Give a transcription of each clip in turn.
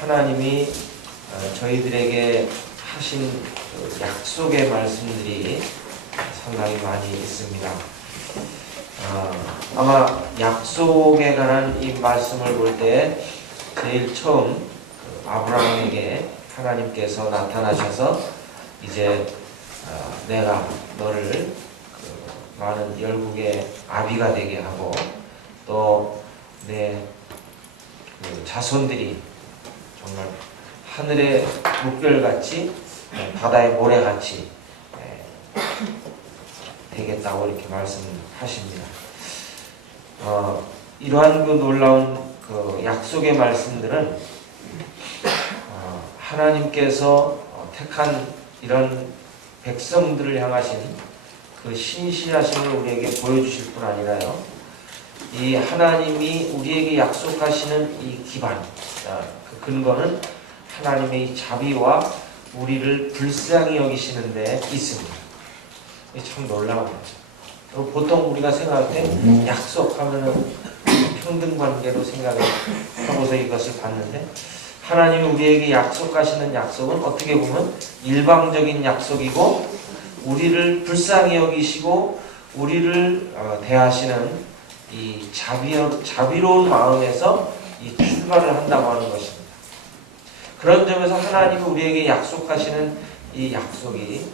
하나님이 저희들에게 하신 약속의 말씀들이 상당히 많이 있습니다. 아마 약속에 관한 이 말씀을 볼 때 제일 처음 아브라함에게 하나님께서 나타나셔서 이제 내가 너를 많은 열국의 아비가 되게 하고 또 내 자손들이 정말 하늘의 물결같이 바다의 모래같이 되겠다고 이렇게 말씀하십니다. 이러한 그 놀라운 그 약속의 말씀들은 하나님께서 택한 이런 백성들을 향하신 그 신실하심을 우리에게 보여주실 뿐 아니라요, 이 하나님이 우리에게 약속하시는 이 기반, 그 근거는 하나님의 이 자비와 우리를 불쌍히 여기시는 데 있습니다. 이게 참 놀라운 거죠. 보통 우리가 생각할 때 약속하면은 평등관계로 생각하고서 이것을 봤는데, 하나님이 우리에게 약속하시는 약속은 어떻게 보면 일방적인 약속이고 우리를 불쌍히 여기시고 우리를 대하시는 이 자비로운 마음에서 이 출발을 한다고 하는 것입니다. 그런 점에서 하나님이 우리에게 약속하시는 이 약속이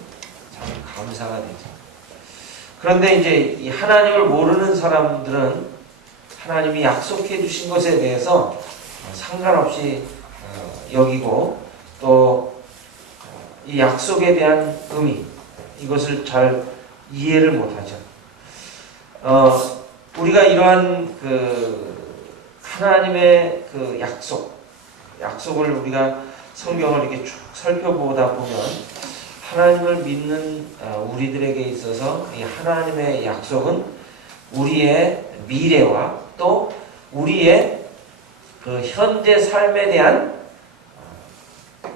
참 감사가 되죠. 그런데 이제 이 하나님을 모르는 사람들은 하나님이 약속해 주신 것에 대해서 상관없이 여기고 또 이 약속에 대한 의미, 이것을 잘 이해를 못하죠. 우리가 이러한 그 하나님의 그 약속을 우리가 성경을 이렇게 쭉 살펴보다 보면 하나님을 믿는 우리들에게 있어서 이 하나님의 약속은 우리의 미래와 또 우리의 그 현재 삶에 대한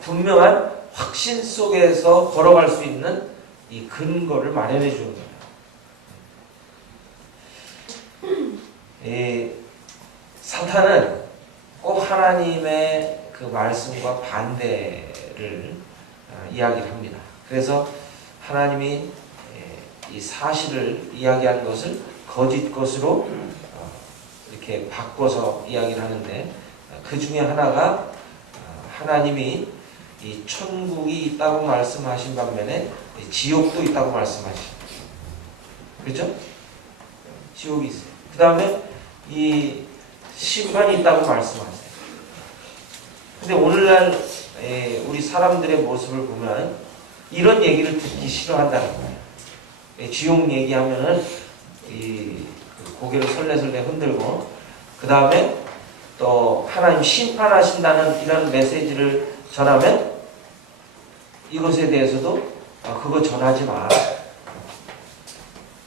분명한 확신 속에서 걸어갈 수 있는 이 근거를 마련해 주는 거예요. 사탄은 꼭 하나님의 그 말씀과 반대를 이야기를 합니다. 그래서 하나님이 이 사실을 이야기한 것을 거짓 것으로 이렇게 바꿔서 이야기를 하는데, 그 중에 하나가 하나님이 이 천국이 있다고 말씀하신 반면에 지옥도 있다고 말씀하시죠. 그렇죠? 지옥이 있어요. 그 다음에 이 심판이 있다고 말씀하세요. 근데 오늘날 우리 사람들의 모습을 보면 이런 얘기를 듣기 싫어한다는 거예요. 지옥 얘기하면은 이 고개를 설레설레 흔들고, 그 다음에 또 하나님 심판하신다는 이런 메시지를 전하면 이것에 대해서도 그거 전하지 마.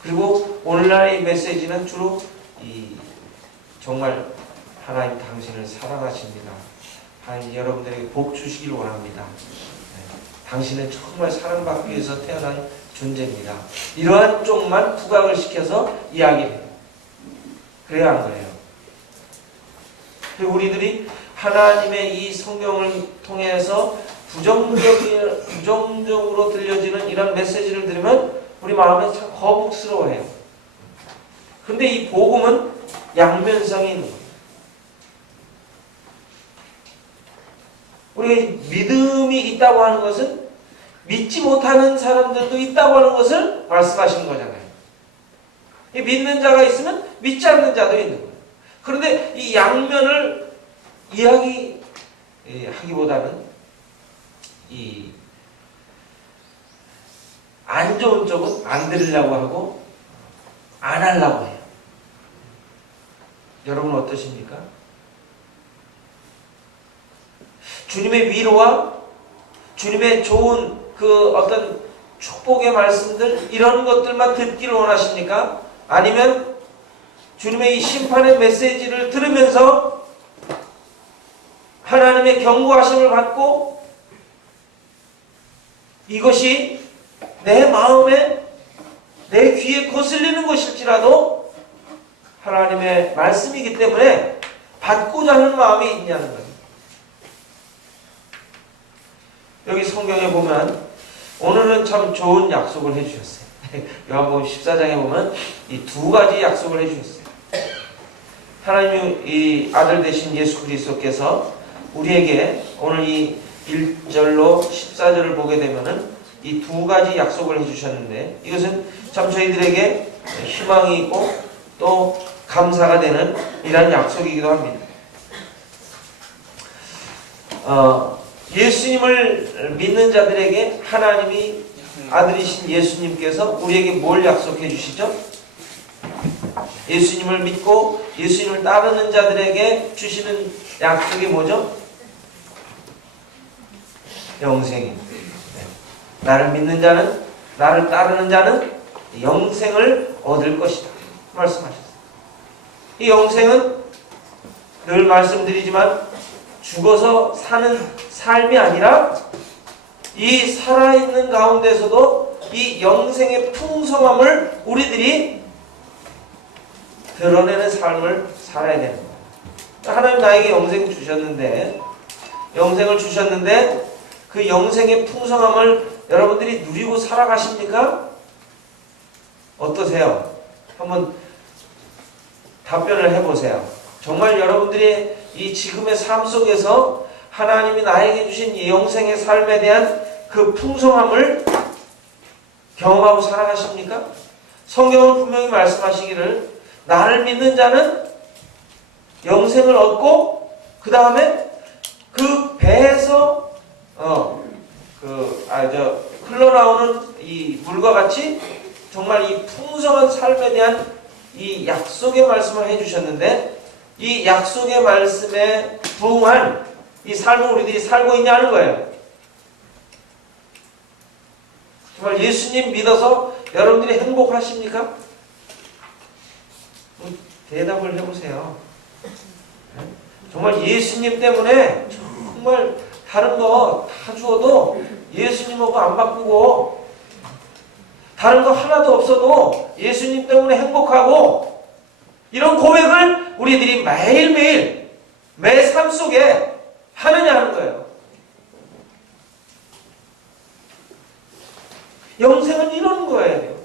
그리고 오늘날의 메시지는 주로 정말 하나님 당신을 사랑하십니다. 하나님 여러분들에게 복 주시기를 원합니다. 당신은 정말 사랑받기 위해서 태어난 존재입니다. 이러한 쪽만 부각을 시켜서 이야기해요. 그래야 한 거예요. 그리고 우리들이 하나님의 이 성경을 통해서 부정적으로 들려지는 이런 메시지를 들으면 우리 마음에 참 거북스러워해요. 근데 이 복음은 양면성이 있는 거예요. 우리가 믿음이 있다고 하는 것은 믿지 못하는 사람들도 있다고 하는 것을 말씀하시는 거잖아요. 믿는 자가 있으면 믿지 않는 자도 있는 거예요. 그런데 이 양면을 이야기하기보다는 이 안 좋은 쪽은 안 들으려고 하고 안 하려고 해요. 여러분 어떠십니까? 주님의 위로와 주님의 좋은 그 어떤 축복의 말씀들, 이런 것들만 듣기를 원하십니까? 아니면 주님의 이 심판의 메시지를 들으면서 하나님의 경고하심을 받고 이것이 내 마음에 내 귀에 거슬리는 것일지라도 하나님의 말씀이기 때문에 받고자 하는 마음이 있냐는 거예요. 여기 성경에 보면 오늘은 참 좋은 약속을 해주셨어요. 요한복음 14장에 보면 이 두 가지 약속을 해주셨어요. 하나님의 이 아들 되신 예수 그리스도께서 우리에게 오늘 이 1절로 14절을 보게 되면은 이 두 가지 약속을 해주셨는데, 이것은 참 저희들에게 희망이 있고 또 감사가 되는 이러한 약속이기도 합니다. 예수님을 믿는 자들에게 하나님이 아들이신 예수님께서 우리에게 뭘 약속해 주시죠? 예수님을 믿고 예수님을 따르는 자들에게 주시는 약속이 뭐죠? 영생입니다. 나를 믿는 자는, 나를 따르는 자는 영생을 얻을 것이다 말씀하셨어요. 이 영생은 늘 말씀드리지만 죽어서 사는 삶이 아니라 이 살아있는 가운데서도 이 영생의 풍성함을 우리들이 드러내는 삶을 살아야 되는 거예요. 하나님 나에게 영생 주셨는데, 영생을 주셨는데 그 영생의 풍성함을 여러분들이 누리고 살아가십니까? 어떠세요? 한번 답변을 해보세요. 정말 여러분들이 이 지금의 삶 속에서 하나님이 나에게 주신 이 영생의 삶에 대한 그 풍성함을 경험하고 살아가십니까? 성경은 분명히 말씀하시기를 나를 믿는 자는 영생을 얻고 그 다음에 그 배에서 흘러나오는 이 물과 같이 정말 이 풍성한 삶에 대한 이 약속의 말씀을 해주셨는데, 이 약속의 말씀에 부응한 이 삶을 우리들이 살고 있냐는 거예요. 정말 예수님 믿어서 여러분들이 행복하십니까? 대답을 해보세요. 정말 예수님 때문에 정말 다른 거 다 주어도 예수님하고 안 바꾸고, 다른 거 하나도 없어도 예수님 때문에 행복하고, 이런 고백을 우리들이 매일매일 매 삶 속에 하느냐 하는 거예요. 영생은 이런 거예요.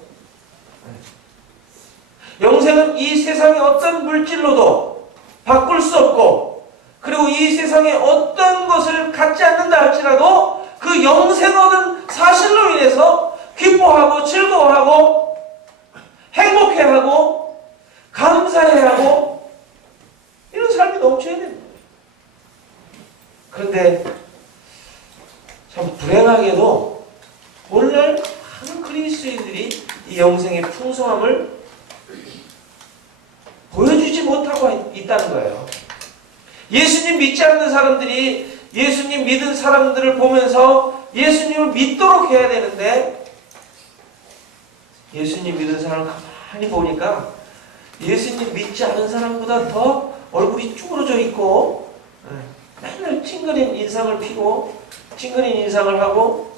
영생은 이 세상의 어떤 물질로도 바꿀 수 없고, 그리고 이 세상에 어떤 것을 갖지 않는다 할지라도 그 영생 얻은 사실로 인해서 기뻐하고 즐거워하고 행복해하고 감사해하고 이런 삶이 넘쳐야 됩니다. 그런데 참 불행하게도 오늘날 많은 그리스도인들이 이 영생의 풍성함을 보여주지 못하고 있다는 거예요. 예수님 믿지 않는 사람들이 예수님 믿은 사람들을 보면서 예수님을 믿도록 해야 되는데, 예수님 믿은 사람을 가만히 보니까 예수님 믿지 않은 사람보다 더 얼굴이 쭈그러져 있고 맨날 찡그린 인상을 피고 찡그린 인상을 하고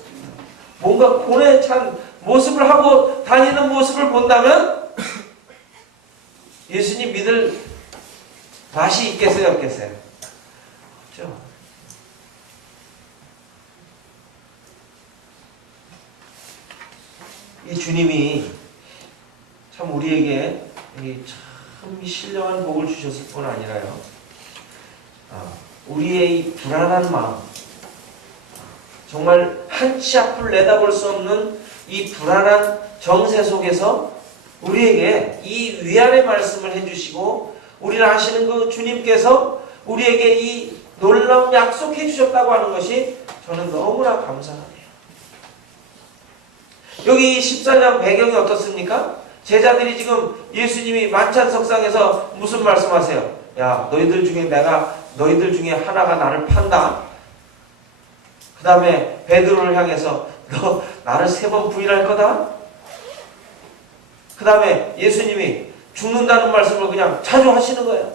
뭔가 고뇌에 찬 모습을 하고 다니는 모습을 본다면 예수님 믿을 맛이 있겠어요, 없겠어요? 없죠. 이 주님이 참 우리에게 참 신령한 복을 주셨을 뿐 아니라요, 우리의 이 불안한 마음, 정말 한치 앞을 내다볼 수 없는 이 불안한 정세 속에서 우리에게 이 위안의 말씀을 해주시고 우리를 아시는 그 주님께서 우리에게 이 놀라운 약속해 주셨다고 하는 것이 저는 너무나 감사하네요. 여기 14장 배경이 어떻습니까? 제자들이 지금 예수님이 만찬석상에서 무슨 말씀하세요? 야, 너희들 중에 하나가 나를 판다. 그 다음에 베드로를 향해서 너 나를 3번 부인할 거다. 그 다음에 예수님이 죽는다는 말씀을 그냥 자주 하시는 거예요.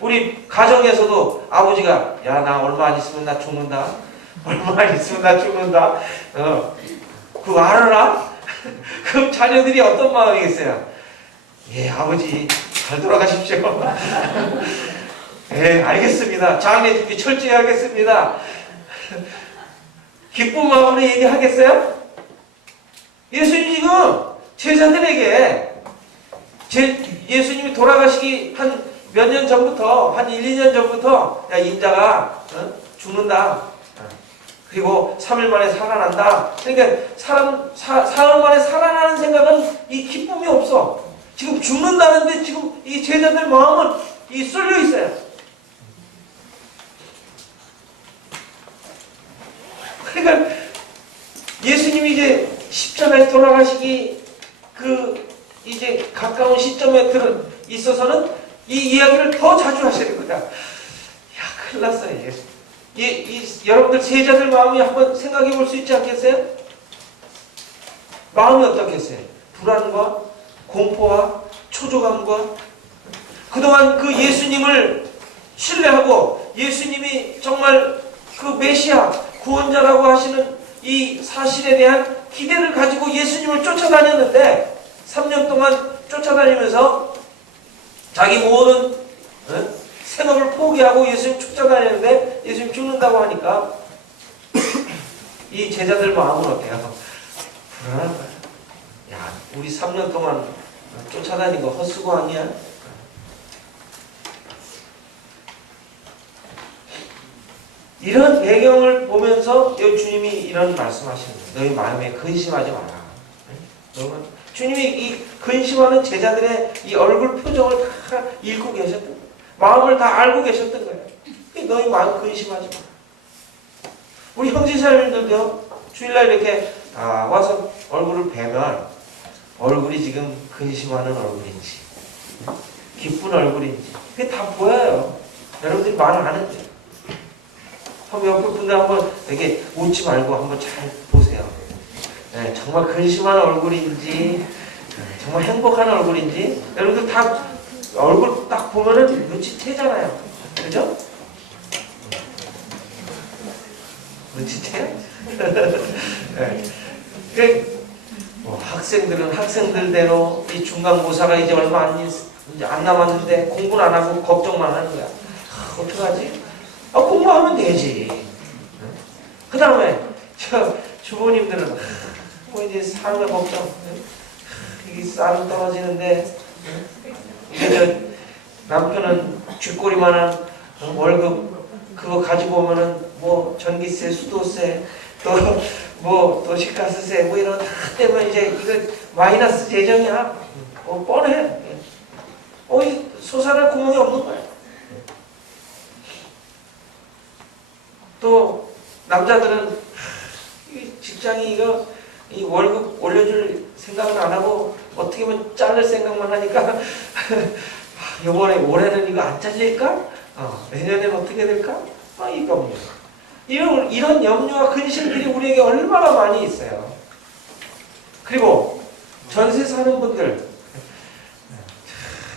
우리 가정에서도 아버지가 야, 나 얼마 안 있으면 나 죽는다. 얼마 안 있으면 나 죽는다. 그거 알아라? 그럼 자녀들이 어떤 마음이겠어요? 예, 아버지 잘 돌아가십시오. 예, 알겠습니다. 장례 준비 철저히 하겠습니다. 기쁜 마음으로 얘기하겠어요? 예수님이 지금 제자들에게 예수님이 돌아가시기 한 몇 년 전부터, 한 1, 2년 전부터, 야, 인자가 죽는다. 그리고 3일 만에 살아난다. 그러니까 사흘 만에 살아나는 생각은 이 기쁨이 없어. 지금 죽는다는데 지금 이 제자들 마음은 이 쏠려 있어요. 그러니까 예수님이 이제 십자가에 돌아가시기 이제 가까운 시점에 있어서는 이 이야기를 더 자주 하시는 거야. 야, 큰일 났어요, 예수. 여러분들 제자들 마음이 한번 생각해 볼 수 있지 않겠어요? 마음이 어떻겠어요? 불안과 공포와 초조감과 그동안 그 예수님을 신뢰하고 예수님이 정말 그 메시아 구원자라고 하시는 이 사실에 대한 기대를 가지고 예수님을 쫓아다녔는데 3년 동안 쫓아다니면서 자기 모든 생업을 포기하고 예수님 쫓아다녔는데 예수님 죽는다고 하니까 이 제자들 마음은 어때요? 불안한 거야. 야, 우리 3년 동안 쫓아다닌 거 헛수고 아니야? 이런 배경을 보면서 주님이 이런 말씀하시는 거예요. 너희 마음에 근심하지 마라. 주님이 이 근심하는 제자들의 이 얼굴 표정을 다 읽고 계셨던 거예요. 마음을 다 알고 계셨던 거예요. 너희 마음 근심하지 마라. 우리 형제자매들도 주일날 이렇게 와서 얼굴을 뵈면 얼굴이 지금 근심하는 얼굴인지 기쁜 얼굴인지 그게 다 보여요. 여러분들이 말 안 해도 돼요. 옆에 분들 한번 이렇게 웃지 말고 한번 잘 보세요. 네, 정말 근심한 얼굴인지 정말 행복한 얼굴인지 여러분들 다 얼굴 딱 보면은 눈치채잖아요. 그죠? 눈치채요? 네. 학생들은 학생들대로 이 중간고사가 이제 얼마 안 남았는데 공부는 안 하고 걱정만 하는 거야. 어떡하지? 공부하면 되지. 그 다음에 주부님들은 이제 삶의 걱정. 이게 쌀은 떨어지는데 이제 남편은 쥐꼬리만한 월급 그거 가지고 오면은 뭐 전기세, 수도세, 또 도시가스세 뭐 이런 다 때문에 이제 이거 마이너스 재정이야. 뻔해. 이 솟아날 구멍이 없는 거야. 또 남자들은 직장이 이 월급 올려줄 생각은 안 하고 어떻게 보면 자를 생각만 하니까 이번에 올해는 이거 안 잘릴까? 내년엔 어떻게 될까? 이 염려. 이런 염려와 근심들이 우리에게 얼마나 많이 있어요. 그리고 전세 사는 분들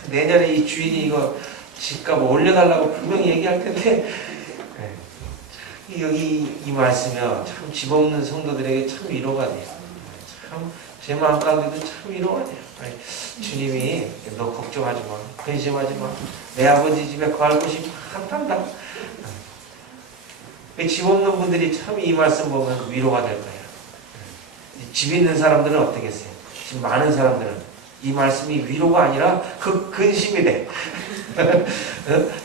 내년에 이 주인이 이거 집값 올려달라고 분명히 얘기할 텐데 여기 이 말씀이요 참 집 없는 성도들에게 참 위로가 돼요. 참 제 마음 가운데도 참 위로가 돼요. 주님이 너 걱정하지 마, 근심하지 마. 내 아버지 집에 거할 곳이 많단다. 집 없는 분들이 참 이 말씀 보면 위로가 될 거예요. 집 있는 사람들은 어떻겠어요? 집 많은 사람들은 이 말씀이 위로가 아니라 근심이 돼.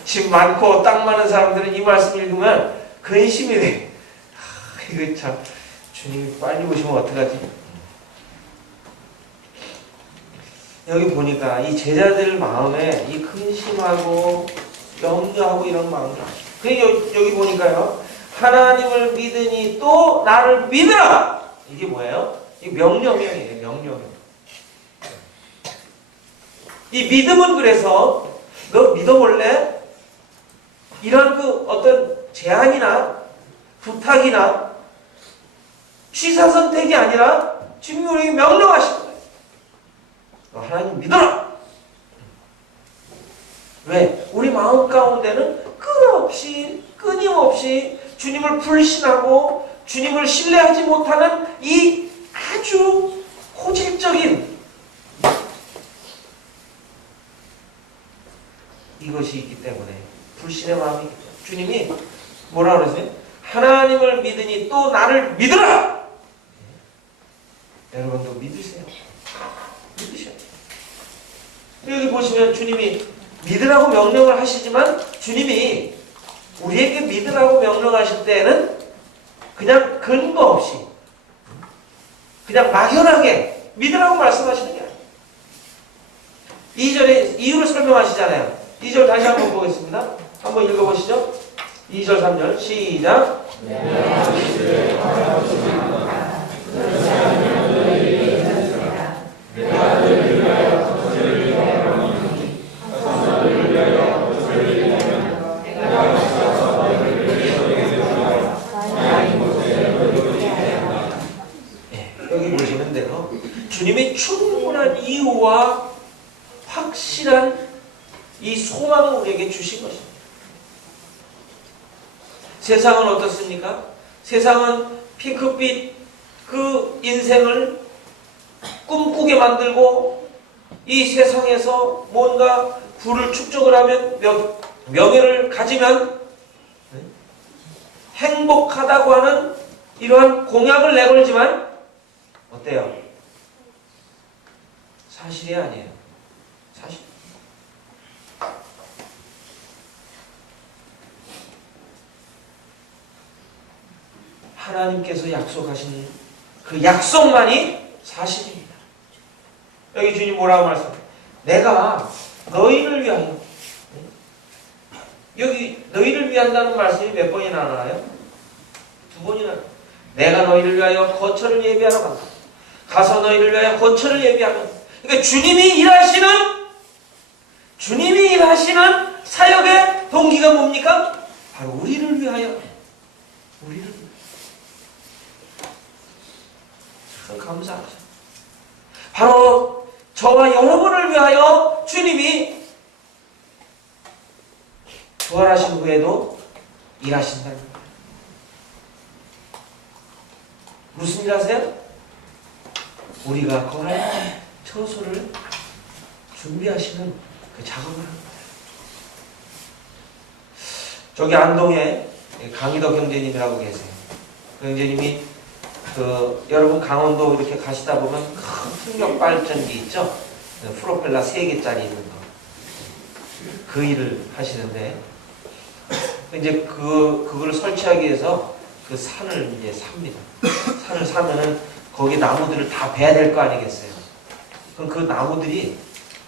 집 많고 땅 많은 사람들은 이 말씀 읽으면 근심이 돼. 이거 참 주님이 빨리 오시면 어떡하지? 여기 보니까 이 제자들 마음에 이 근심하고 염려하고 이런 마음들. 여기 보니까요. 하나님을 믿으니 또 나를 믿으라. 이게 뭐예요? 이 명령이에요. 명령. 이 믿음은 그래서 너 믿어볼래? 이런 어떤 제안이나 부탁이나 취사선택이 아니라 지금 우리에게 명령하신 거예요. 너 하나님 믿어라. 왜? 우리 마음 가운데는 끊임없이 주님을 불신하고 주님을 신뢰하지 못하는 이 아주 고질적인 이것이 있기 때문에 불신의 마음이 주님이 뭐라 그러세요? 하나님을 믿으니 또 나를 믿으라. 여러분도 믿으세요. 믿으셔요. 여기 보시면 주님이 믿으라고 명령을 하시지만 주님이 우리에게 믿으라고 명령하실 때는 그냥 근거 없이 그냥 막연하게 믿으라고 말씀하시는 게 아니에요. 2절에 이유를 설명하시잖아요. 2절 다시 한번 보겠습니다. 한번 읽어보시죠. 2절 3절 시작. 여기 보시는 대로 주님이 충분한 이유와 확실한 이 소망을 우리에게 주신 것입니다. 세상은 어떻습니까? 세상은 핑크빛 그 인생을 꿈꾸게 만들고 이 세상에서 뭔가 부를 축적을 하면 명예를 가지면 행복하다고 하는 이러한 공약을 내걸지만 어때요? 사실이 아니에요. 사실. 하나님께서 약속하신 그 약속만이 사실입니다. 여기 주님 뭐라고 말씀해요? 내가 너희를 위하여. 여기 너희를 위한다는 말씀이 몇 번이나 나와요? 2번이나. 내가 너희를 위하여 거처를 예비하러 간다. 가서 너희를 위하여 거처를 예비하면. 그러니까 주님이 일하시는 사역의 동기가 뭡니까? 바로 우리를 위하여. 우리를 위하여. 참 감사하죠. 바로 저와 여러분을 위하여 주님이 부활하신 후에도 일하신다는 거예요. 무슨 일 하세요? 우리가 거할 처소를 준비하시는 그 작업을 하는 거예요. 저기 안동에 강희덕 형제님이라고 계세요. 그 형제님이 여러분 강원도 이렇게 가시다 보면 큰 풍력 발전기 있죠? 프로펠러 3개짜리 있는 거. 그 일을 하시는데 이제 그걸 설치하기 위해서 그 산을 이제 삽니다. 산을 사면은 거기 나무들을 다 베야 될 거 아니겠어요? 그럼 그 나무들이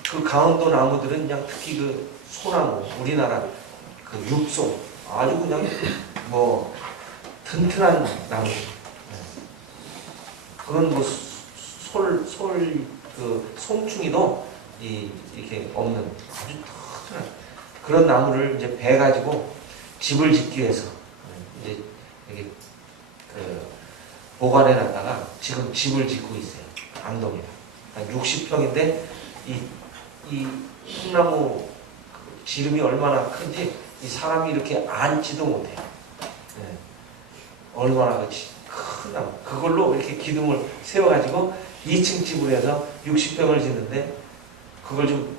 그 강원도 나무들은 그냥 특히 그 소나무, 우리나라 그 육소 아주 그냥 뭐 튼튼한 나무. 그건 뭐 그 송충이도 이렇게 없는 아주 튼튼한 그런 나무를 이제 베 가지고 집을 짓기 위해서 이제 이렇게 보관해 놨다가 지금 집을 짓고 있어요. 안동에 한 60평인데 이 통나무 지름이 얼마나 큰지 이 사람이 이렇게 앉지도 못해요. 네. 얼마나 큰 나무 그걸로 이렇게 기둥을 세워가지고 2층 집을 해서 60평을 짓는데 그걸 좀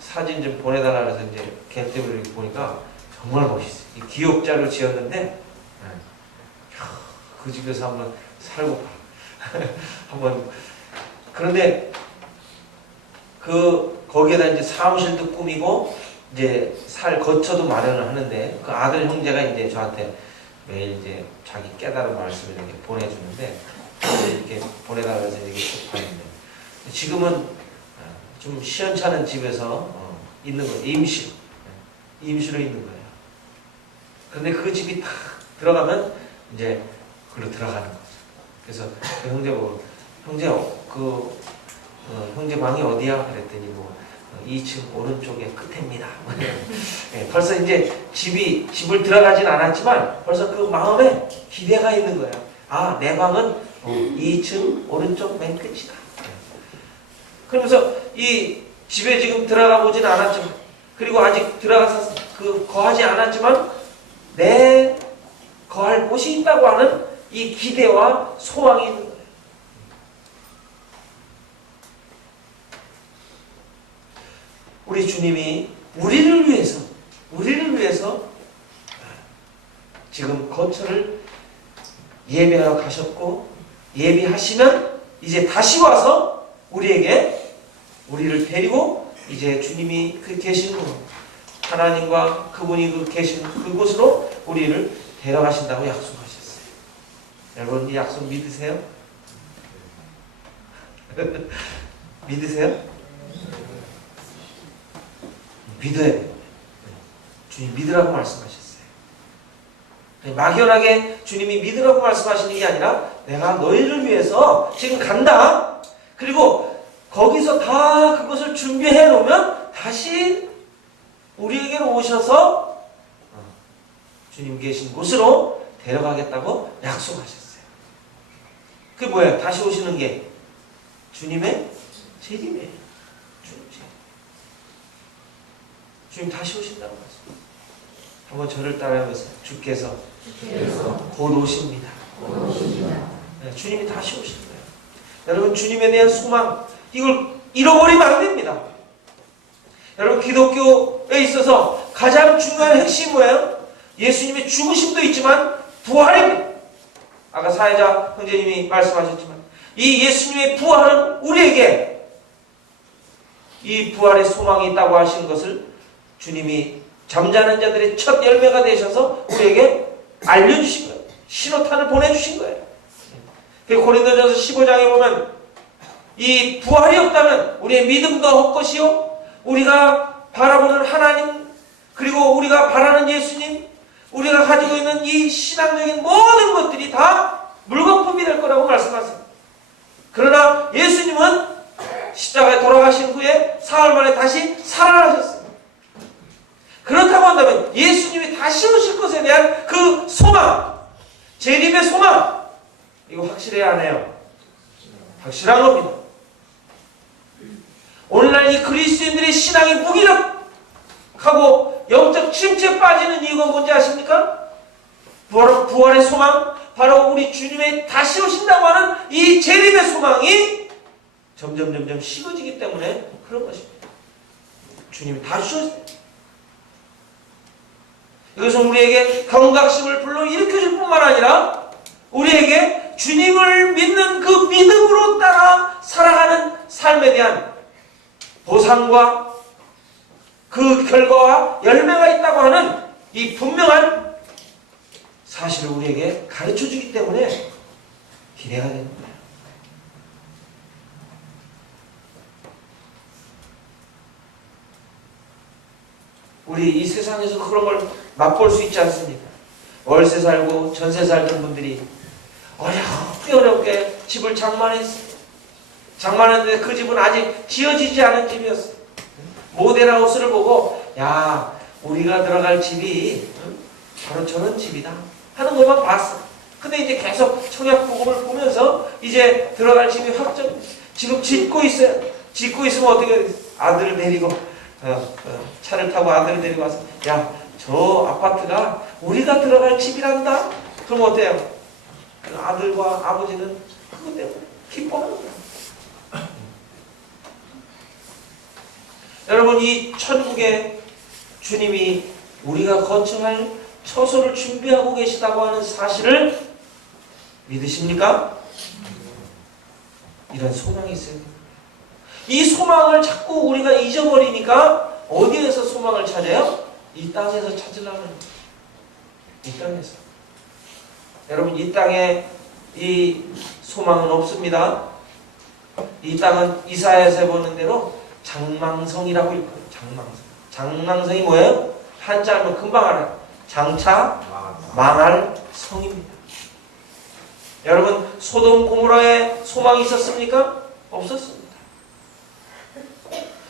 사진 좀 보내달라 해서 이제 겟집을 이렇게 보니까 정말 멋있어요. 이 기역자로 지었는데 그 집에서 한번 살고 한번 그런데 거기에다 이제 사무실도 꾸미고 이제 살 거처도 마련을 하는데 그 아들 형제가 이제 저한테 매일 이제 자기 깨달은 말씀을 이렇게 보내주는데 이렇게 보내달라 해서 이렇게 쭉 봤는데 지금은 좀 시원찮은 집에서 있는 거예요. 임시로 있는 거예요. 그런데 그 집이 딱 들어가면 이제 그로 들어가는 거죠. 그래서 그 형제 보고 형제 형제 방이 어디야? 그랬더니 뭐 2층 오른쪽에 끝입니다. 네, 벌써 이제 집을 들어가진 않았지만 벌써 그 마음에 기대가 있는 거예요. 아, 내 방은 2층 오른쪽 맨 끝이다. 그러면서 이 집에 지금 들어가 보진 않았지만 그리고 아직 들어가서 거하지 않았지만 내 거할 곳이 있다고 하는 이 기대와 소망이 있는 거예요. 우리 주님이 우리를 위해서 지금 거처를 예배하러 가셨고 예배하시면 이제 다시 와서 우리를 데리고 이제 주님이 계신 곳, 하나님과 그분이 계신 그곳으로 우리를 데려가신다고 약속하셨어요. 여러분 이 약속 믿으세요? 믿으세요? 믿어야 돼요. 주님 믿으라고 말씀하셨어요. 막연하게 주님이 믿으라고 말씀하시는 게 아니라 내가 너희를 위해서 지금 간다. 그리고 거기서 다 그것을 준비해 놓으면 다시 우리에게로 오셔서 주님 계신 곳으로 데려가겠다고 약속하셨어요. 그게 뭐예요? 다시 오시는 게 주님의 재림이에요. 주님 다시 오신다고 말씀합니다. 한번 저를 따라해보세요. 주께서 곧 오십니다. 네, 주님이 다시 오실 거예요. 여러분 주님에 대한 소망 이걸 잃어버리면 안 됩니다. 여러분 기독교에 있어서 가장 중요한 핵심이 뭐예요? 예수님의 죽으심도 있지만 부활입니다. 아까 사회자 형제님이 말씀하셨지만 이 예수님의 부활은 우리에게 이 부활의 소망이 있다고 하시는 것을 주님이 잠자는 자들의 첫 열매가 되셔서 우리에게 알려주신 거예요. 신호탄을 보내주신 거예요. 고린도전서 15장에 보면 이 부활이 없다면 우리의 믿음도 헛것이요 우리가 바라보는 하나님 그리고 우리가 바라는 예수님 우리가 가지고 있는 이 신앙적인 모든 것들이 다 물거품이 될 거라고 말씀하세요. 그러나 예수님은 십자가에 돌아가신 후에 사흘 만에 다시 살아나셨어요. 그렇다고 한다면 예수님이 다시 오실 것에 대한 그 소망, 재림의 소망 이거 확실해야 하네요. 확실한 겁니다. 오늘날 이 그리스도인들의 신앙이 무기력하고 영적 침체에 빠지는 이유가 뭔지 아십니까? 바로 부활의 소망, 바로 우리 주님의 다시 오신다고 하는 이 재림의 소망이 점점 식어지기 때문에 그런 것입니다. 주님이 다시 오세요. 이것은 우리에게 경각심을 불러일으켜줄 뿐만 아니라 우리에게 주님을 믿는 그 믿음으로 따라 살아가는 삶에 대한 보상과 그 결과와 열매가 있다고 하는 이 분명한 사실을 우리에게 가르쳐주기 때문에 기대가 되는 거예요. 우리 이 세상에서 그런 걸 맛볼 수 있지 않습니까? 월세 살고 전세 살던 분들이 어렵게 집을 장만했어요. 장만했는데 그 집은 아직 지어지지 않은 집이었어요. 모델하우스를 보고 야 우리가 들어갈 집이 바로 저런 집이다 하는 것만 봤어. 근데 이제 계속 청약보급을 보면서 이제 들어갈 집이 확정 지금 짓고 있어요. 짓고 있으면 어떻게 아들을 데리고 차를 타고 아들을 데리고 와서 야 저 아파트가 우리가 들어갈 집이란다? 그럼 어때요? 그 아들과 아버지는 그것 때문에 기뻐하는 거예요. 여러분 이 천국에 주님이 우리가 거처할 처소를 준비하고 계시다고 하는 사실을 믿으십니까? 이런 소망이 있어야 됩니다. 이 소망을 자꾸 우리가 잊어버리니까 어디에서 소망을 찾아요? 이 땅에서 찾으려고 합니다. 이 땅에서. 여러분 이 땅에 이 소망은 없습니다. 이 땅은 이사야에서 보는 대로 장망성이라고 읽어요. 장망성이 뭐예요? 한자면 금방 알아요. 장차 망할 성입니다. 여러분 소돔 고모라에 소망이 있었습니까? 없었습니다.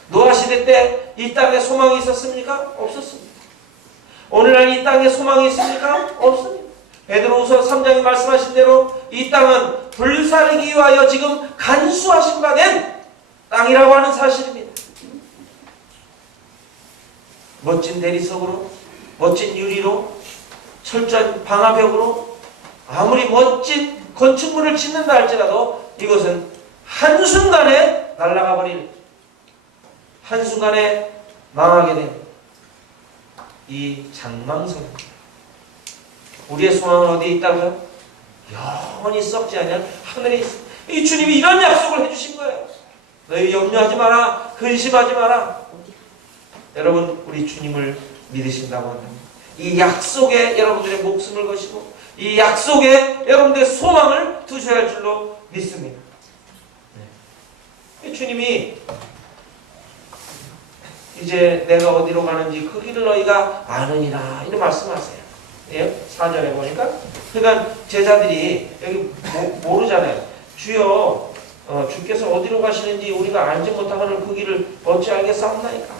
노아 시대 때 이 땅에 소망이 있었습니까? 없었습니다. 오늘날 이 땅에 소망이 있습니까? 없습니다. 베드로후서 3장에 말씀하신 대로 이 땅은 불살기 위하여 지금 간수하신 바 된 땅이라고 하는 사실입니다. 멋진 대리석으로, 멋진 유리로, 철저한 방화벽으로 아무리 멋진 건축물을 짓는다 할지라도 이것은 한순간에 날아가 버릴, 한순간에 망하게 된 이 장망성입니다. 우리의 소망은 어디에 있다고요? 영원히 썩지 아니할 하늘에 있어. 이 주님이 이런 약속을 해주신 거예요. 너희 염려하지 마라. 근심하지 마라. 여러분, 우리 주님을 믿으신다고 한다면 이 약속에 여러분들의 목숨을 거시고 이 약속에 여러분들의 소망을 두셔야 할 줄로 믿습니다. 네. 주님이 이제 내가 어디로 가는지 그 길을 너희가 아느니라 이런 말씀하세요. 예? 4절에 보니까 그러니까 제자들이 여기 모르잖아요. 주여 주께서 어디로 가시는지 우리가 알지 못하거늘 그 길을 어찌 알겠사옵나이까.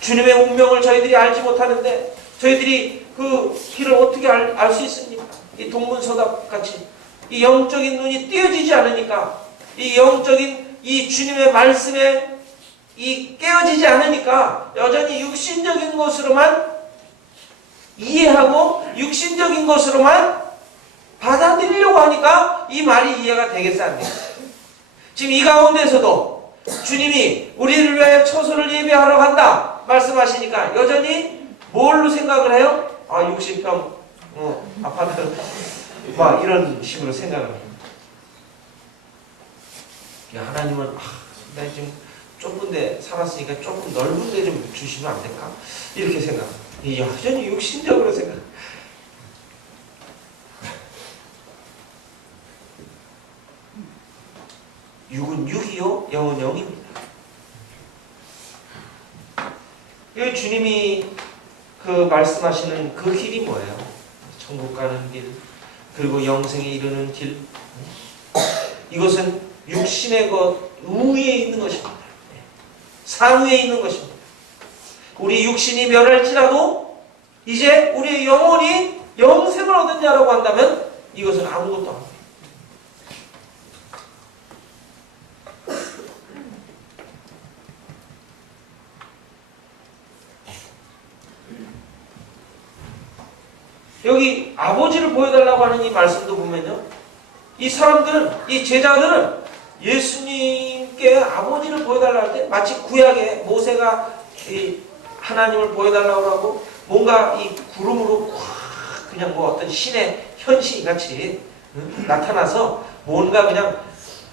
주님의 운명을 저희들이 알지 못하는데 저희들이 그 길을 어떻게 알 수 있습니까? 이 동문서답 같이 이 영적인 눈이 띄어지지 않으니까 이 영적인 이 주님의 말씀에 이 깨어지지 않으니까 여전히 육신적인 것으로만 이해하고 육신적인 것으로만 받아들이려고 하니까 이 말이 이해가 되겠어 안 돼요? 지금 이 가운데서도 주님이 우리를 위하여 처소를 예비하러 간다 말씀하시니까 여전히 뭘로 생각을 해요? 60평 아파트 막 이런 식으로 생각을 해요. 하나님은 나 지금 좁은 데 살았으니까 조금 넓은 데 좀 주시면 안 될까? 이렇게 생각합니다. 여전히 육신적으로 생각합니다. 육은 육이요, 영은 영입니다. 여기 주님이 그 말씀하시는 그 길이 뭐예요? 천국 가는 길, 그리고 영생에 이르는 길. 이것은 육신의 것 위에 있는 것입니다. 상위에 있는 것입니다. 우리 육신이 멸할지라도 이제 우리의 영혼이 영생을 얻은 자라고 한다면 이것은 아무것도 아닙니다. 여기 아버지를 보여달라고 하는 이 말씀도 보면요. 이 사람들은, 이 제자들은 예수님께 아버지를 보여달라고 할 때 마치 구약에 모세가 이 하나님을 보여달라고 하고 뭔가 이 구름으로 그냥 뭐 어떤 신의 현신 같이 나타나서 뭔가 그냥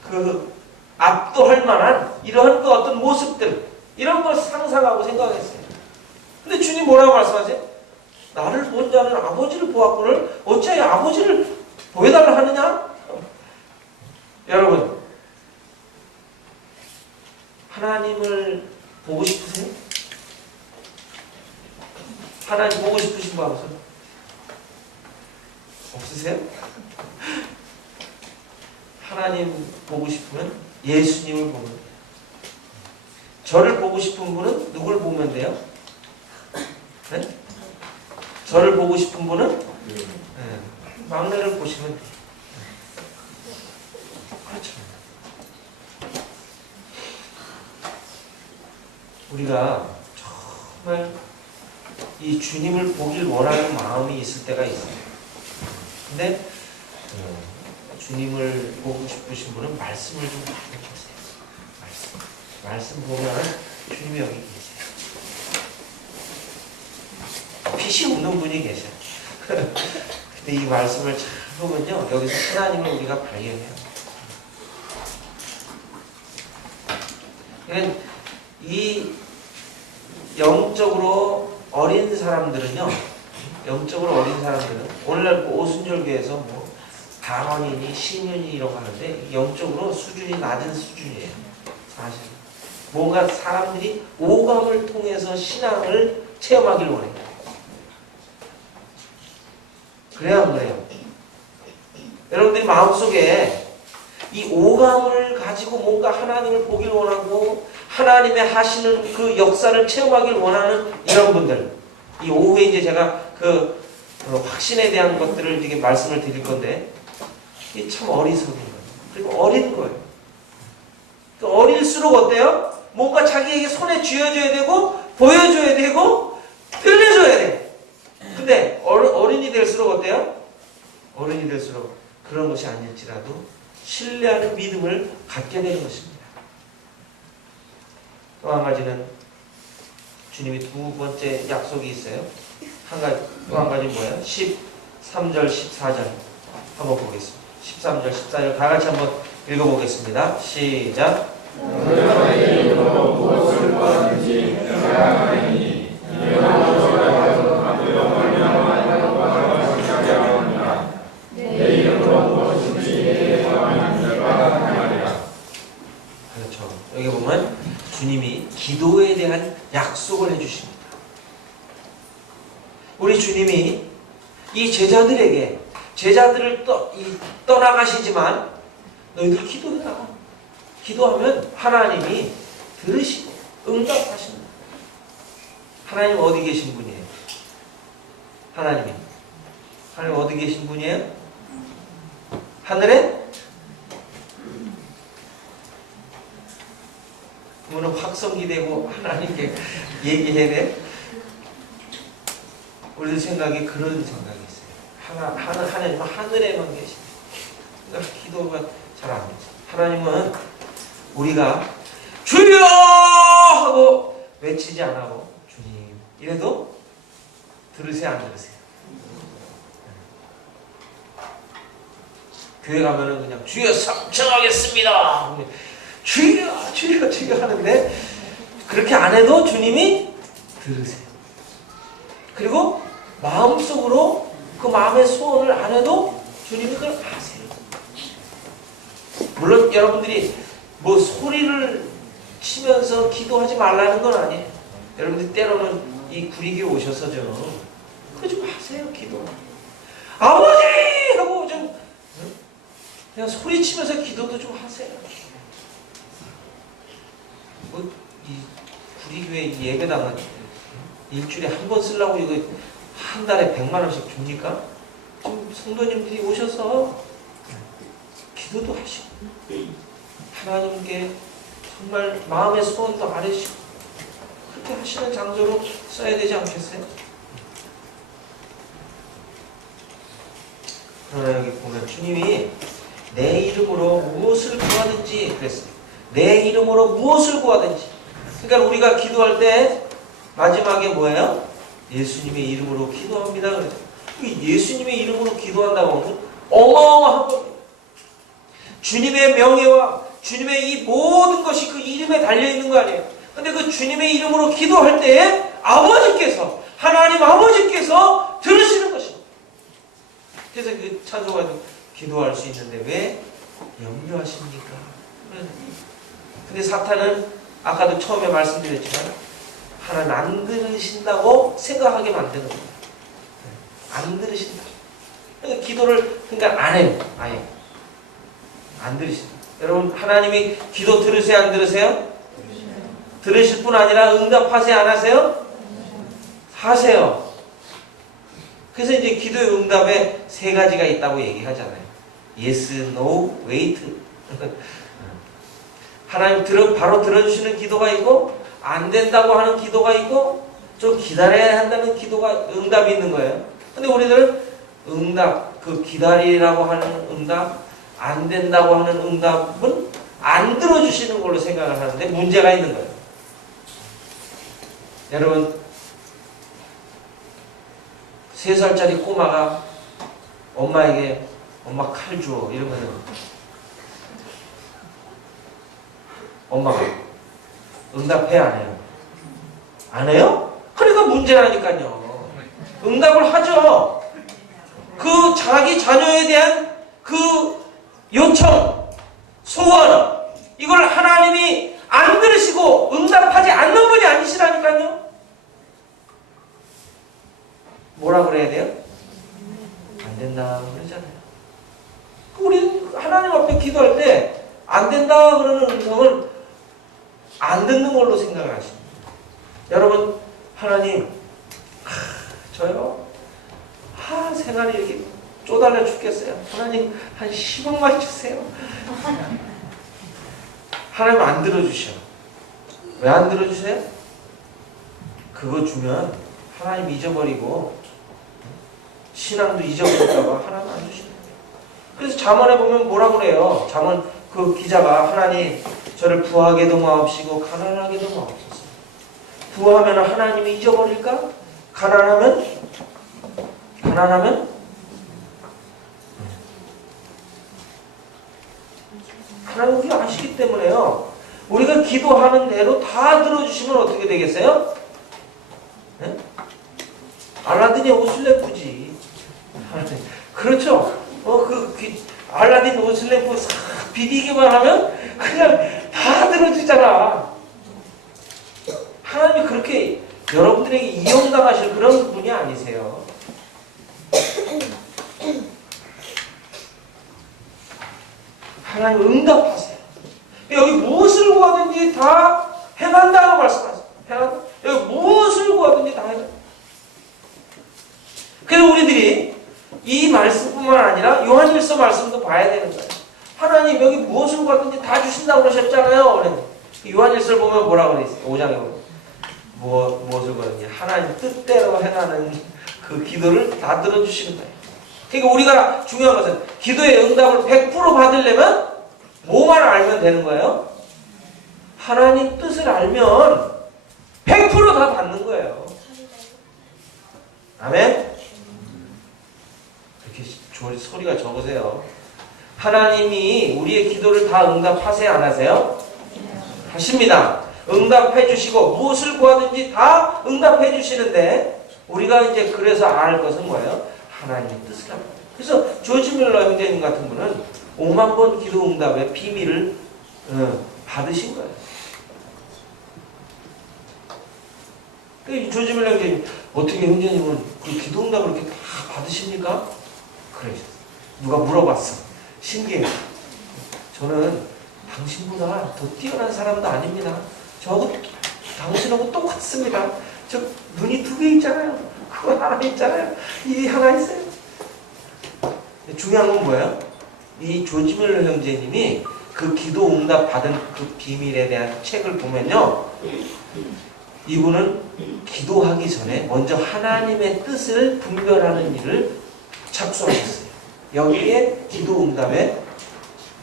그 압도할 만한 이러한 그 어떤 모습들 이런 걸 상상하고 생각했어요. 근데 주님 뭐라고 말씀하세요? 나를 본 자는 아버지를 보았거늘 어찌하여 아버지를 보여달라 하느냐? 여러분, 하나님을 보고 싶으세요? 하나님 보고 싶으신 분 없어요? 없으세요? 하나님 보고 싶으면 예수님을 보면 돼요. 저를 보고 싶은 분은 누굴 보면 돼요? 네? 저를 보고 싶은 분은 막내를 보시면 돼요. 그렇죠. 우리가 정말 이 주님을 보길 원하는 마음이 있을 때가 있어요. 근데 주님을 보고 싶으신 분은 말씀을 좀 많이 보세요. 말씀 보면 주님이 여기 계세요. 빛이 없는 분이 계셔요. 근데 이 말씀을 잘 보면요, 여기서 하나님을 우리가 발견해요. 그러니까 이 영적으로 어린 사람들은요, 영적으로 어린 사람들은 오늘날 그 오순절교에서 뭐 강원이니 신윤이 이런 거 하는데 영적으로 수준이 낮은 수준이에요. 사실 뭔가 사람들이 오감을 통해서 신앙을 체험하길 원해요. 그래야 안 그래요? 여러분들이 마음속에 이 오감을 가지고 뭔가 하나님을 보길 원하고 하나님의 하시는 그 역사를 체험하길 원하는 이런 분들, 이 오후에 이제 제가 그 확신에 대한 것들을 이렇게 말씀을 드릴 건데 이게 참 어리석은 거예요. 그리고 어린 거예요. 그 어릴수록 어때요? 뭔가 자기에게 손에 쥐어줘야 되고 보여줘야 되고 들려줘야 돼. 근데 어른이 될수록 어때요? 어른이 될수록 그런 것이 아닐지라도 신뢰하는 믿음을 갖게 되는 것입니다. 또 한 가지는 주님이 두 번째 약속이 있어요. 또 한 가지 뭐예요? 13절, 14절 한번 보겠습니다. 13절, 14절 다 같이 한번 읽어보겠습니다. 시작. 너희 이름으로 무엇을 구하든지 행하나니 이름으로 받으려 말미암아 너와 함께 하오니라. 내 이름으로 무엇이든지 내게 구하면 내가 행하리라. 그렇죠. 여기 보면 주님이 기도에 대한 약속을 해주십니다. 우리 주님이 이 제자들에게 제자들을 떠나가시지만 너희들 기도해라. 기도하면 하나님이 들으시고 응답하십니다. 하나님 어디 계신 분이에요? 하나님 어디 계신 분이에요? 하늘에? 그러면 확성기되고 하나님께 얘기해야 돼? 우리들 생각에 그런 생각이 있어요. 하나님은 하늘에만 계십니다. 그러니까 기도가 잘 안 되죠. 하나님은 우리가 주여 하고 외치지 않아도 주님 이래도 들으세요 안 들으세요? 교회 가면은 그냥 주여 삼청하겠습니다. 주여 주여 주여 하는데 그렇게 안 해도 주님이 들으세요. 그리고 마음속으로 그 마음의 소원을 안 해도 주님이 그걸 아세요. 물론 여러분들이 뭐 소리를 치면서 기도하지 말라는 건 아니에요. 여러분들 때로는 이 구리교에 오셔서 좀 그거 좀 하세요. 기도 아버지 하고 좀 그냥 소리 치면서 기도도 좀 하세요. 뭐 이 구리교회 이 예배당은 일주일에 한 번 쓰려고 이거 한 달에 100만 원씩 줍니까? 좀 성도님들이 오셔서 기도도 하시고 하나님께 정말 마음의 소원도 아뢰시고 그렇게 하시는 장소로 써야 되지 않겠어요? 그러나 여기 보면 주님이 내 이름으로 무엇을 구하든지 그랬어요. 내 이름으로 무엇을 구하든지. 그러니까 우리가 기도할 때 마지막에 뭐예요? 예수님의 이름으로 기도합니다. 그러죠. 예수님의 이름으로 기도한다고 하면 어마어마한 겁니다. 주님의 명예와 주님의 이 모든 것이 그 이름에 달려있는 거 아니에요. 근데 그 주님의 이름으로 기도할 때에 아버지께서 하나님 아버지께서 들으시는 것입니다. 그래서 그 찬송가에도 기도할 수 있는데 왜 염려하십니까? 근데 사탄은 아까도 처음에 말씀드렸지만 하나님 안 들으신다고 생각하게 만드는 거예요. 안 들으신다. 그러니까 기도를 그러니까 안 해요. 아예 안 들으신다. 여러분 하나님이 기도 들으세요 안 들으세요? 들으실 뿐 아니라 응답하세요 안 하세요? 하세요. 그래서 이제 기도의 응답에 세 가지가 있다고 얘기하잖아요. Yes, No, Wait. 하나님 바로 들어주시는 기도가 있고 안 된다고 하는 기도가 있고 좀 기다려야 한다는 기도가 응답이 있는 거예요. 근데 우리들은 응답, 그 기다리라고 하는 응답, 안 된다고 하는 응답은 안 들어주시는 걸로 생각을 하는데 문제가 있는 거예요. 여러분 3살짜리 꼬마가 엄마에게 엄마 칼 줘 이러면 엄마가 응답해 안 해요? 안 해요? 그러니까 문제라니까요. 응답을 하죠. 그 자기 자녀에 대한 그 요청, 소원 이걸 하나님이 안 들으시고 응답하지 않는 분이 아니시라니까요. 뭐라 그래야 돼요? 안 된다 그러잖아요. 우리 하나님 앞에 기도할 때 안 된다 그러는 음성을 안 듣는 걸로 생각을 하십니다. 여러분 하나님 저요 생활이 이렇게 쪼달려 죽겠어요. 하나님 한 10억만 주세요. 하나님 안 들어주셔. 왜 안 들어주세요? 그거 주면 하나님 잊어버리고 신앙도 잊어버릴까봐 하나님 안 주시는 거예요. 그래서 잠언에 보면 뭐라 그래요? 잠언 그 기자가 하나님 저를 부하게도 마옵시고 가난하게도 마옵소서. 부하면 하나님이 잊어버릴까? 가난하면 하나님 우리 아시기 때문에요. 우리가 기도하는 대로 다 들어주시면 어떻게 되겠어요? 네? 알라딘의 옷을 내쁘지. 그렇죠? 알라딘 옷을 내고 싹 비비기만 하면 그냥 다 들어주잖아. 하나님이 그렇게 여러분들에게 이용당하실 그런 분이 아니세요. 하나님 응답하세요. 여기 무엇을 구하든지 다 행한다고 말씀하세요. 행한다. 여기 무엇을 구하든지 다 행한다. 그래서 우리들이 이 말씀뿐만 아니라 요한일서 말씀도 봐야 되는 거예요. 하나님 여기 무엇을 구하든지 다 주신다고 그러셨잖아요. 요한일서를 보면 뭐라고 그래 있어요? 5장에 보면 무엇을 구하든지 하나님 뜻대로 행하는 그 기도를 다 들어주시는 거예요. 그러니까 우리가 중요한 것은 기도의 응답을 100% 받으려면 뭐만 알면 되는 거예요? 하나님 뜻을 알면 100%다 받는 거예요. 아멘? 이렇게 소리가 적으세요. 하나님이 우리의 기도를 다 응답하세요? 안 하세요? 하십니다. 응답해 주시고 무엇을 구하든지 다 응답해 주시는데 우리가 이제 그래서 알 것은 뭐예요? 하나님의 뜻을 합니다. 그래서 조지 밀러 형제님 같은 분은 5만 번 기도 응답의 비밀을 받으신 거예요. 조지 밀러 형제님, 어떻게 형제님은 그 기도 응답을 이렇게 다 받으십니까? 그러셨어요. 누가 물어봤어. 신기해요. 저는 당신보다 더 뛰어난 사람도 아닙니다. 저하고 당신하고 똑같습니다. 저 눈이 2개 있잖아요. 그거 하나 있잖아요. 이 하나 있어요. 중요한 건 뭐예요? 이 조지 밀러 형제님이 그 기도 응답 받은 그 비밀에 대한 책을 보면요. 이분은 기도하기 전에 먼저 하나님의 뜻을 분별하는 일을 착수하셨어요. 여기에 기도 응답의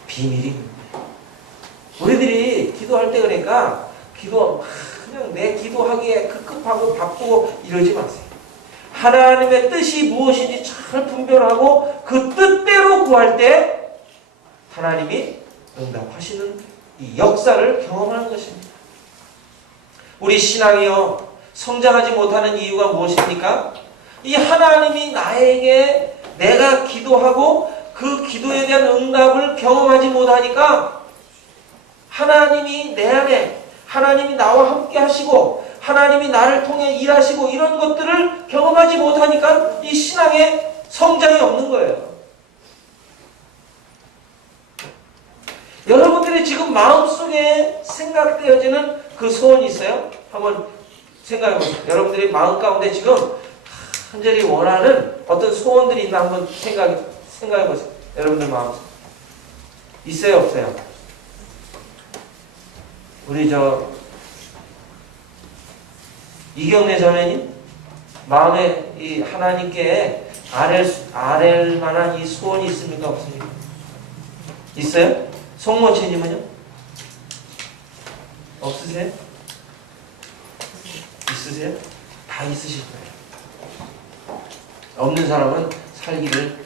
비밀이 있는 거예요. 우리들이 기도할 때 그러니까 그냥 내 기도하기에 급급하고 바쁘고 이러지 마세요. 하나님의 뜻이 무엇인지 잘 분별하고 그 뜻대로 구할 때 하나님이 응답하시는 이 역사를 경험하는 것입니다. 우리 신앙이요 성장하지 못하는 이유가 무엇입니까? 이 하나님이 나에게 내가 기도하고 그 기도에 대한 응답을 경험하지 못하니까 하나님이 내 안에 하나님이 나와 함께 하시고 하나님이 나를 통해 일하시고 이런 것들을 경험하지 못하니까 이 신앙에 성장이 없는 거예요. 여러분들이 지금 마음속에 생각되어지는 그 소원이 있어요? 한번 생각해 보세요. 여러분들이 마음 가운데 지금 간절히 원하는 어떤 소원들이 있나 한번 생각해 보세요. 여러분들 마음속에 있어요? 없어요? 우리 이경래 자매님 마음에 이 하나님께 아랠 만한 이 소원이 있습니까? 없습니까? 있어요? 송모체님은요? 없으세요? 있으세요? 다 있으실 거예요. 없는 사람은 살기를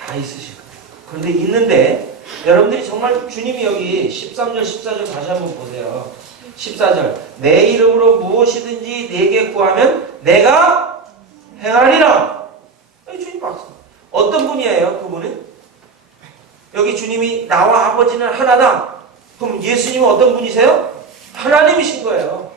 다 있으실 거예요. 그런데 있는데 여러분들이 정말 주님이 여기 13절 14절 다시 한번 보세요. 14절 내 이름으로 무엇이든지 내게 구하면 내가 행하리라. 주님 박수. 어떤 분이에요? 그분은? 여기 주님이 나와 아버지는 하나다. 그럼 예수님은 어떤 분이세요? 하나님이신 거예요.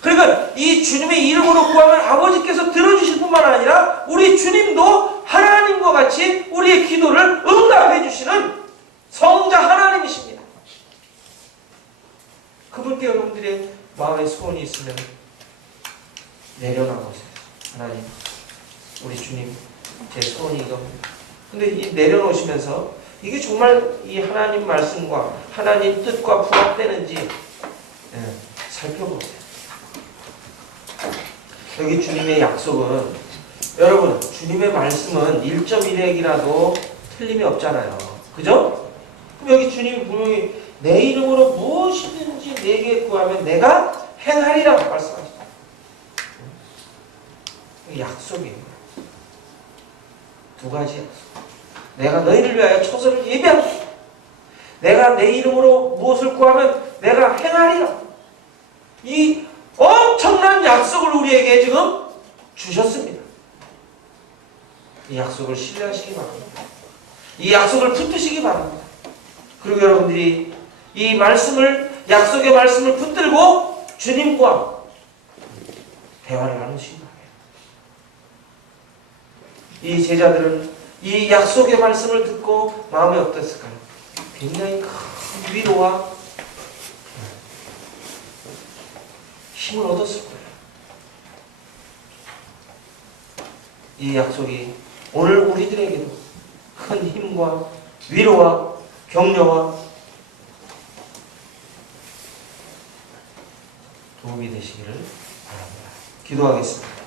그러니까 이 주님의 이름으로 구하면 아버지께서 들어주실 뿐만 아니라 우리 주님도 하나님과 같이 우리의 기도를 응답해 주시는 성자 하나님이십니다. 그분께 여러분들의 마음에 소원이 있으면 내려놔보세요. 하나님, 우리 주님, 제 소원이 이겁니다. 근데 이 내려놓으시면서 이게 정말 이 하나님 말씀과 하나님 뜻과 부합되는지 살펴보세요. 여기 주님의 약속은 여러분 주님의 말씀은 1.1핵이라도 틀림이 없잖아요. 그죠? 그럼 여기 주님이 분명히 내 이름으로 무엇이든지 내게 구하면 내가 행하리라고 말씀하시죠. 약속이에요. 두 가지 약속. 내가 너희를 위하여 초소를 예비한다. 내가 내 이름으로 무엇을 구하면 내가 행하리라. 이 엄청난 약속을 우리에게 지금 주셨습니다. 이 약속을 신뢰하시기 바랍니다. 이 약속을 붙드시기 바랍니다. 그리고 여러분들이 이 말씀을, 약속의 말씀을 붙들고 주님과 대화를 나누시기 바랍니다. 이 제자들은 이 약속의 말씀을 듣고 마음이 어땠을까요? 굉장히 큰 위로와 힘을 얻었을 거예요. 이 약속이 오늘 우리들에게도 큰 힘과 위로와 격려와 도움이 되시기를 바랍니다. 기도하겠습니다.